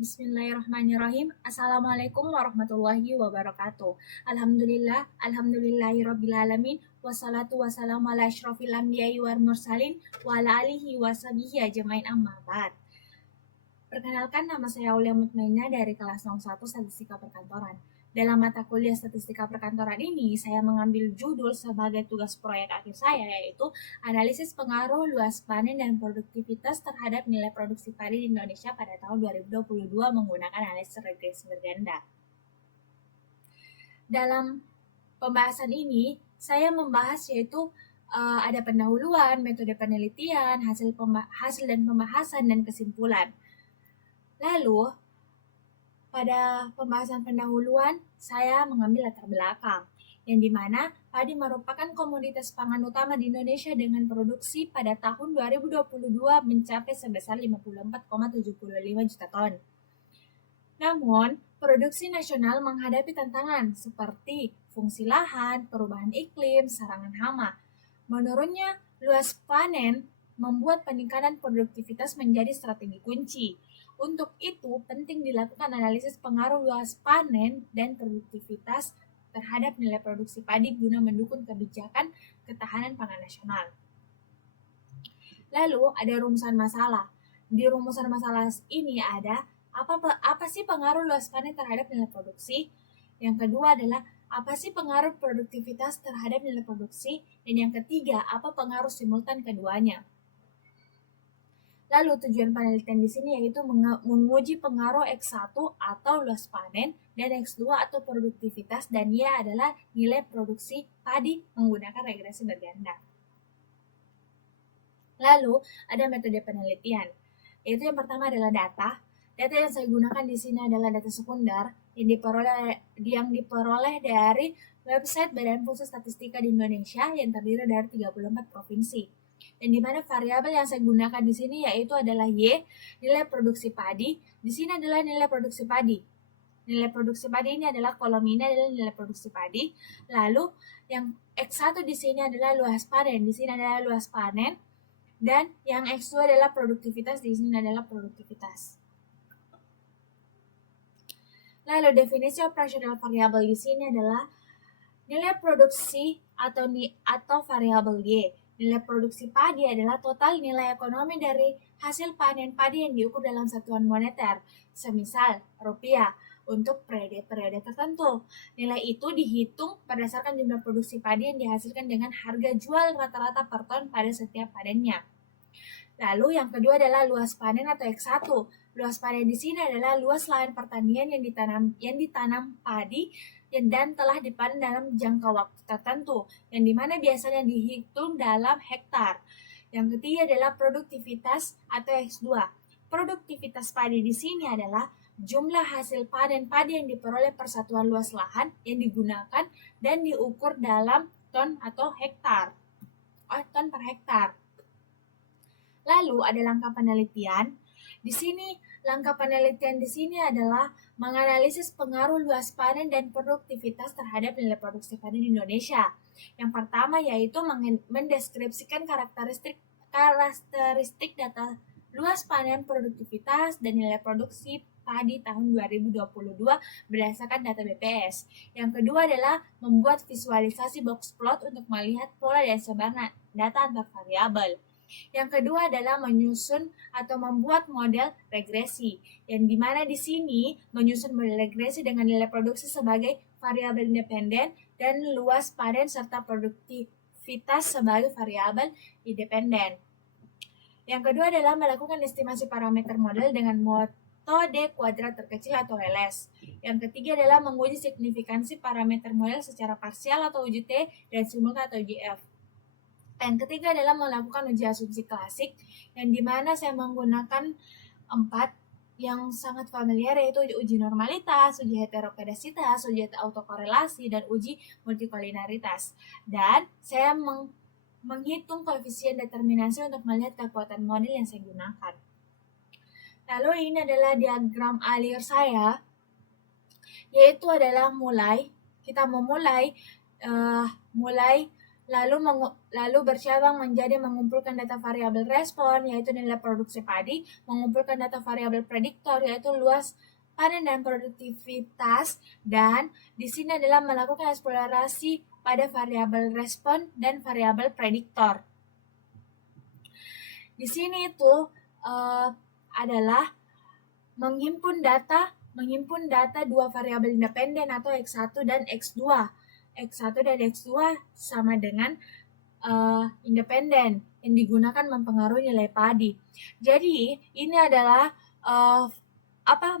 Bismillahirrahmanirrahim. Assalamualaikum warahmatullahi wabarakatuh. Alhamdulillahirabbil alamin. Wassalatu wassalamu ala asyrofil anbiya'i wal mursalin wa ala alihi washabihi ajmain amma ba'd. Perkenalkan, nama saya Aulia Mutmainah dari kelas 01 Statistika Perkantoran. Dalam mata kuliah Statistika Perkantoran ini, saya mengambil judul sebagai tugas proyek akhir saya, yaitu analisis pengaruh luas panen dan produktivitas terhadap nilai produksi padi di Indonesia pada tahun 2022 menggunakan analisis regresi berganda. Dalam pembahasan ini, saya membahas yaitu ada pendahuluan, metode penelitian, hasil dan pembahasan, dan kesimpulan. Lalu, pada pembahasan pendahuluan, saya mengambil latar belakang, yang dimana padi merupakan komoditas pangan utama di Indonesia dengan produksi pada tahun 2022 mencapai sebesar 54,75 juta ton. Namun, produksi nasional menghadapi tantangan seperti fungsi lahan, perubahan iklim, serangan hama. Menurunnya luas panen membuat peningkatan produktivitas menjadi strategi kunci. Untuk itu, penting dilakukan analisis pengaruh luas panen dan produktivitas terhadap nilai produksi padi guna mendukung kebijakan ketahanan pangan nasional. Lalu, ada rumusan masalah. Di rumusan masalah ini ada apa sih pengaruh luas panen terhadap nilai produksi? Yang kedua adalah apa sih pengaruh produktivitas terhadap nilai produksi? Dan yang ketiga, apa pengaruh simultan keduanya? Lalu tujuan penelitian di sini yaitu menguji pengaruh X1 atau luas panen dan X2 atau produktivitas, dan ia adalah nilai produksi padi menggunakan regresi berganda. Lalu ada metode penelitian, yaitu yang pertama adalah data. Data yang saya gunakan di sini adalah data sekunder yang diperoleh dari website Badan Pusat Statistika di Indonesia yang terdiri dari 34 provinsi. Dan di mana variabel yang saya gunakan di sini yaitu adalah Y, nilai produksi padi. Di sini adalah nilai produksi padi. Nilai produksi padi ini adalah kolom ini adalah nilai produksi padi. Lalu yang X1 di sini adalah luas panen. Di sini adalah luas panen. Dan yang X2 adalah produktivitas. Di sini adalah produktivitas. Lalu definisi operasional variabel di sini adalah nilai produksi atau variabel Y. Nilai produksi padi adalah total nilai ekonomi dari hasil panen padi yang diukur dalam satuan moneter, semisal rupiah, untuk periode tertentu. Nilai itu dihitung berdasarkan jumlah produksi padi yang dihasilkan dengan harga jual rata-rata per ton pada setiap panennya. Lalu yang kedua adalah luas panen atau X1. Luas panen di sini adalah luas lahan pertanian yang ditanam padi dan telah dipanen dalam jangka waktu tertentu, yang dimana biasanya dihitung dalam hektar. Yang ketiga adalah produktivitas atau X2. Produktivitas padi di sini adalah jumlah hasil panen padi yang diperoleh per satuan luas lahan yang digunakan dan diukur dalam ton atau hektar. Ton per hektar. Lalu ada langkah penelitian. Di sini langkah penelitian di sini adalah menganalisis pengaruh luas panen dan produktivitas terhadap nilai produksi padi di Indonesia. Yang pertama yaitu mendeskripsikan karakteristik data luas panen, produktivitas, dan nilai produksi padi tahun 2022 berdasarkan data BPS. Yang kedua adalah membuat visualisasi box plot untuk melihat pola dan sebaran data antar variabel. Yang kedua adalah menyusun atau membuat model regresi, yang dimana di sini menyusun model regresi dengan nilai produksi sebagai variabel independen dan luas panen serta produktivitas sebagai variabel independen. Yang kedua adalah melakukan estimasi parameter model dengan metode kuadrat terkecil atau LS. Yang ketiga adalah menguji signifikansi parameter model secara parsial atau UJT dan simultan atau UJF. Yang ketiga adalah melakukan uji asumsi klasik, yang dimana saya menggunakan 4 yang sangat familiar, yaitu uji normalitas, uji heterokedasitas, uji autokorelasi, dan uji multikolinaritas. Dan saya menghitung koefisien determinasi untuk melihat kekuatan model yang saya gunakan. Lalu ini adalah diagram alir saya, yaitu adalah kita memulai lalu bercabang menjadi mengumpulkan data variabel respon, yaitu nilai produksi padi, mengumpulkan data variabel prediktor, yaitu luas panen dan produktivitas, dan di sini adalah melakukan eksplorasi pada variabel respon dan variabel prediktor. Di sini itu adalah menghimpun data dua variabel independen atau X1 dan X2. X1 dan X2 sama dengan independen yang digunakan mempengaruhi nilai padi. Jadi ini adalah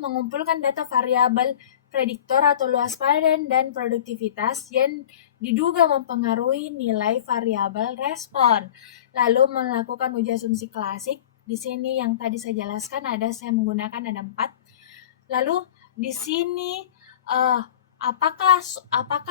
mengumpulkan data variabel prediktor atau luas panen dan produktivitas yang diduga mempengaruhi nilai variabel respon. Lalu melakukan uji asumsi klasik. Di sini yang tadi saya jelaskan saya menggunakan ada 4. Lalu di sini apakah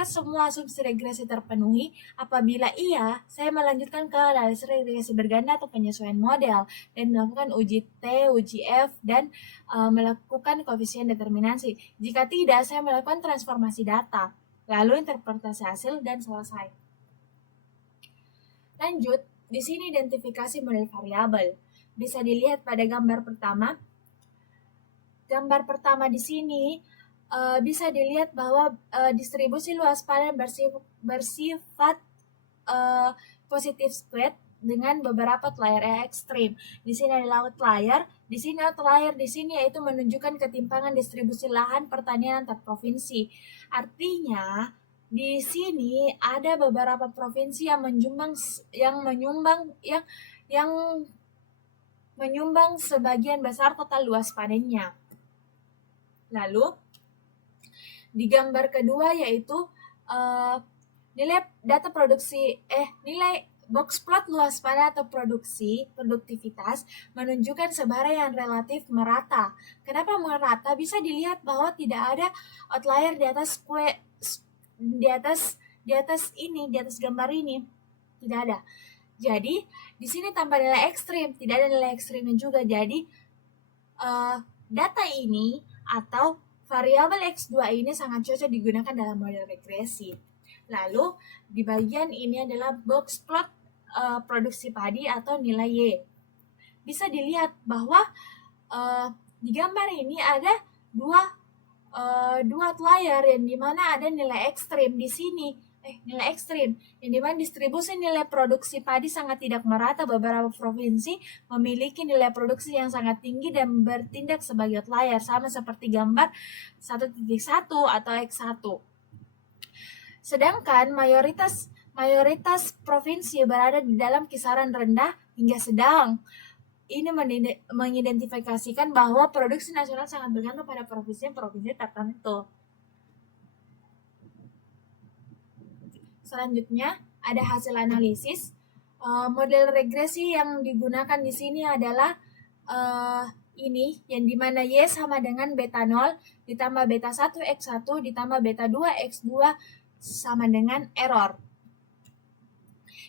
semua asumsi regresi terpenuhi? Apabila iya, saya melanjutkan ke analisis regresi berganda atau penyesuaian model dan melakukan uji T, uji F, dan melakukan koefisien determinasi. Jika tidak, saya melakukan transformasi data, lalu interpretasi hasil, dan selesai. Lanjut, di sini identifikasi model variabel. Bisa dilihat pada gambar pertama. Gambar pertama di sini bisa dilihat bahwa distribusi luas panen bersifat positif squared dengan beberapa outlier yang ekstrim. Di sini adalah outlier. Di sini yaitu menunjukkan ketimpangan distribusi lahan pertanian antar provinsi. Artinya di sini ada beberapa provinsi yang menyumbang sebagian besar total luas panennya. Lalu di gambar kedua yaitu nilai box plot luas panen atau produktivitas menunjukkan sebaran yang relatif merata. Kenapa merata? Bisa dilihat bahwa tidak ada outlier di atas gambar ini tidak ada. Jadi di sini tanpa nilai ekstrim, tidak ada nilai ekstrimnya juga. Jadi data ini atau variabel X2 ini sangat cocok digunakan dalam model regresi. Lalu di bagian ini adalah box plot produksi padi atau nilai Y. Bisa dilihat bahwa di gambar ini ada dua outlier yang dimana ada nilai ekstrim di sini. Nilai ekstrim yang dimana distribusi nilai produksi padi sangat tidak merata. Beberapa provinsi memiliki nilai produksi yang sangat tinggi dan bertindak sebagai outlier, sama seperti gambar 1.1 atau X1. Sedangkan mayoritas provinsi berada di dalam kisaran rendah hingga sedang. Ini mengidentifikasikan bahwa produksi nasional sangat bergantung pada provinsi tertentu. Selanjutnya ada hasil analisis. Model regresi yang digunakan di sini adalah ini, yang dimana Y sama dengan beta 0 ditambah beta 1 X1 ditambah beta 2 X2 sama dengan error.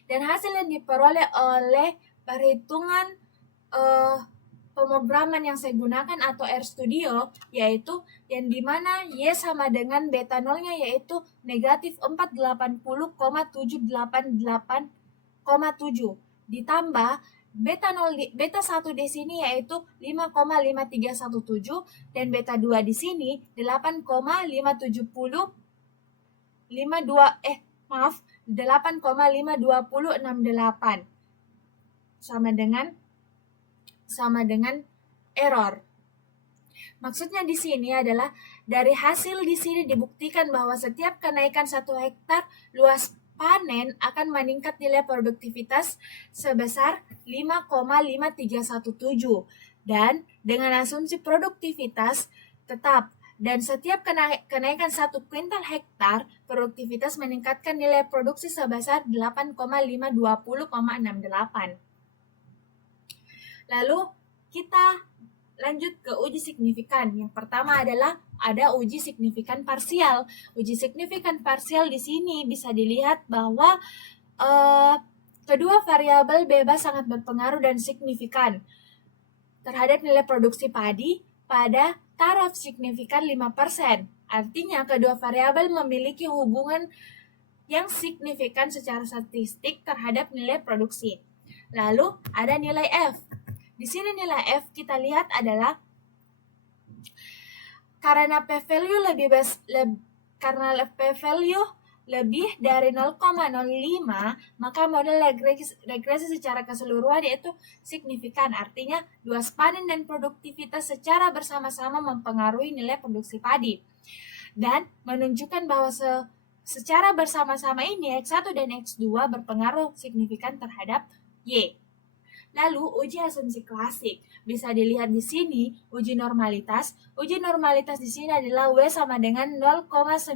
Dan hasil yang diperoleh oleh perhitungan pemrograman yang saya gunakan atau RStudio, yaitu yang dimana Y sama dengan beta 0-nya yaitu negatif 480,788,7 ditambah beta 1 di sini yaitu 5,5317 dan beta 2 di sini 8,52068 sama dengan error. Maksudnya di sini adalah dari hasil di sini dibuktikan bahwa setiap kenaikan 1 hektar luas panen akan meningkat nilai produktivitas sebesar 5,5317 dan dengan asumsi produktivitas tetap, dan setiap kenaikan 1 kuintal hektar produktivitas meningkatkan nilai produksi sebesar 8,520,68. Lalu kita lanjut ke uji signifikan. Yang pertama adalah ada uji signifikan parsial. Uji signifikan parsial di sini bisa dilihat bahwa kedua variabel bebas sangat berpengaruh dan signifikan terhadap nilai produksi padi pada taraf signifikan 5%. Artinya kedua variabel memiliki hubungan yang signifikan secara statistik terhadap nilai produksi. Lalu ada nilai F. Di sini nilai F kita lihat adalah karena p-value lebih dari 0,05, maka model regresi secara keseluruhan yaitu signifikan. Artinya luas panen dan produktivitas secara bersama-sama mempengaruhi nilai produksi padi. Dan menunjukkan bahwa secara bersama-sama ini X1 dan X2 berpengaruh signifikan terhadap Y. Lalu uji asumsi klasik bisa dilihat di sini uji normalitas. Uji normalitas di sini adalah W sama dengan 0,9405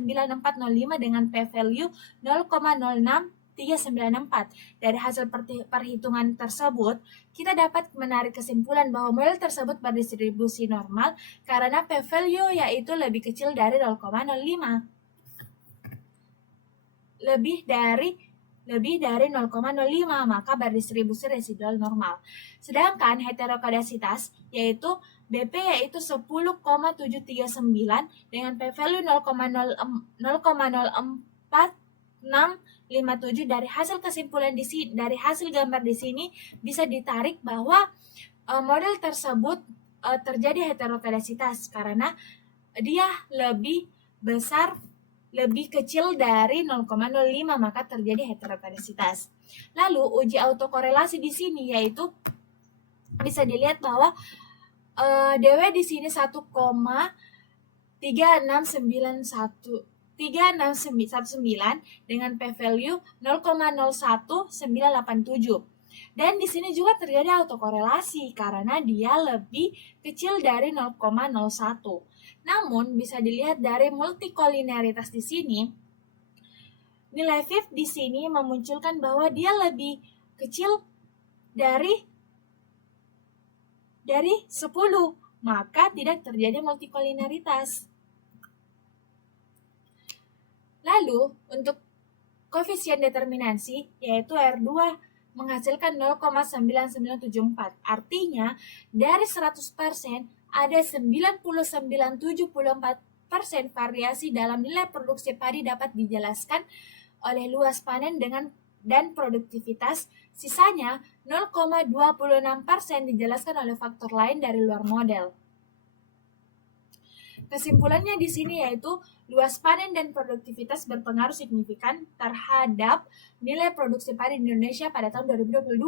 dengan p-value 0,06394. Dari hasil perhitungan tersebut, kita dapat menarik kesimpulan bahwa model tersebut berdistribusi normal karena p-value yaitu lebih kecil dari 0,05. Lebih dari 0,05, maka berdistribusi residual normal. Sedangkan heterokodasitas yaitu BP yaitu 10,739 dengan p-value 0,04657. Dari hasil kesimpulan dari hasil gambar di sini bisa ditarik bahwa model tersebut terjadi heterokodasitas karena dia lebih kecil dari 0,05, maka terjadi heterokodasitas. Lalu uji autokorelasi di sini yaitu bisa dilihat bahwa DW di sini 1,36919 dengan p-value 0,01987. Dan di sini juga terjadi autokorelasi karena dia lebih kecil dari 0,01. Namun bisa dilihat dari multikolineritas di sini, nilai Fifth di sini memunculkan bahwa dia lebih kecil dari 10, maka tidak terjadi multikolineritas. Lalu untuk koefisien determinansi yaitu R2 menghasilkan 0,9974. Artinya dari 100% ada 99,74% variasi dalam nilai produksi padi dapat dijelaskan oleh luas panen dan produktivitas. Sisanya 0,26% dijelaskan oleh faktor lain dari luar model. Kesimpulannya di sini yaitu luas panen dan produktivitas berpengaruh signifikan terhadap nilai produksi padi di Indonesia pada tahun 2022.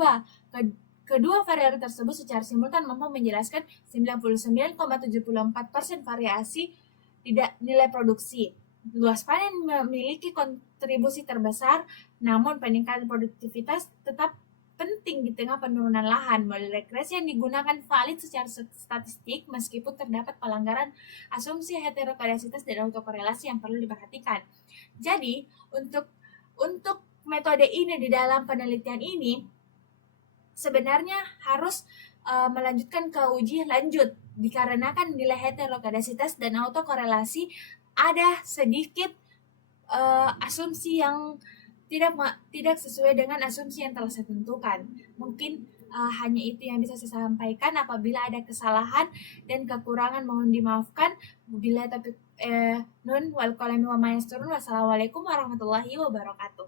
Kedua variabel tersebut secara simultan mampu menjelaskan 99,74% variasi nilai produksi. Luas panen memiliki kontribusi terbesar, namun peningkatan produktivitas tetap penting di tengah penurunan lahan. Model regresi yang digunakan valid secara statistik meskipun terdapat pelanggaran asumsi heterokodasitas dan autokorelasi yang perlu diperhatikan. Jadi, untuk metode ini di dalam penelitian ini sebenarnya harus melanjutkan ke uji lanjut dikarenakan nilai heterokodasitas dan autokorelasi ada sedikit asumsi yang tidak sesuai dengan asumsi yang telah saya tentukan. Mungkin hanya itu yang bisa saya sampaikan. Apabila ada kesalahan dan kekurangan mohon dimaafkan. Wabillahi taufiq nun wal qalami wa ma yasturun. Wassalamualaikum warahmatullahi wabarakatuh.